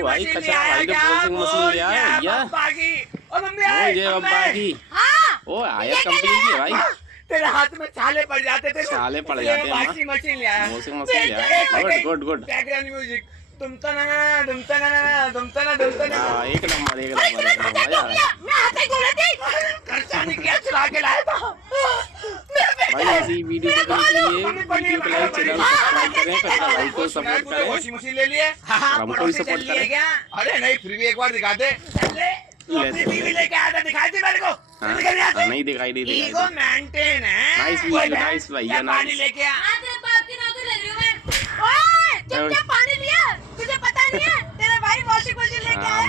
Washing भाई machine ले कचरा आया भाई तो क्या? वॉशिंग मशीन ले आया बोल भैया। अब्बा की। ओ मम्मी ओ ये मम्मी। अब्बा की। हाँ ओ आया कंपनी की है भाई। तेरे हाथ में छाले पड़ जाते थे, छाले पड़ जाते हैं, वॉशिंग मशीन ले आया। वॉशिंग मशीन ले आया। Good good good. Background music तुमता ना तुमता ना तुमता ना तुमता ना। हाँ एक नंबर एक अरे नंबर तुम्हें एक नंबर, पता मजा आ क्यों रहा किया? है। मैं हाथ ही बोले थी। खर्चा नहीं किया, चला के लाया था। भाई ऐसी वीडियो देखने के लिए वीडियो को लाइक चैनल सब्सक्राइब करें, कचरा भाई को सपोर्ट करें। वॉशिंग मशीन ले लिए। हमको भी support करें। क्या? अरे नहीं फिर भी एक बार दिखा दे। तू अपनी टीवी लेके आया था, दिखाई थी मेरे को। हाँ, निकल यहाँ से। हाँ, नहीं दिखाई नहीं ईगो दिखाई। मेंटेन है। नाइस वीडियो, नाइस भैया, जा पानी नाइस। लेके आ। आज तेरे बाप की नौकरी ले रही हूँ मैं। ओए, चुपचाप पानी लिया। तुझे पता नहीं है तेरा भाई वॉशिंग मशीन लेके आया। हाँ,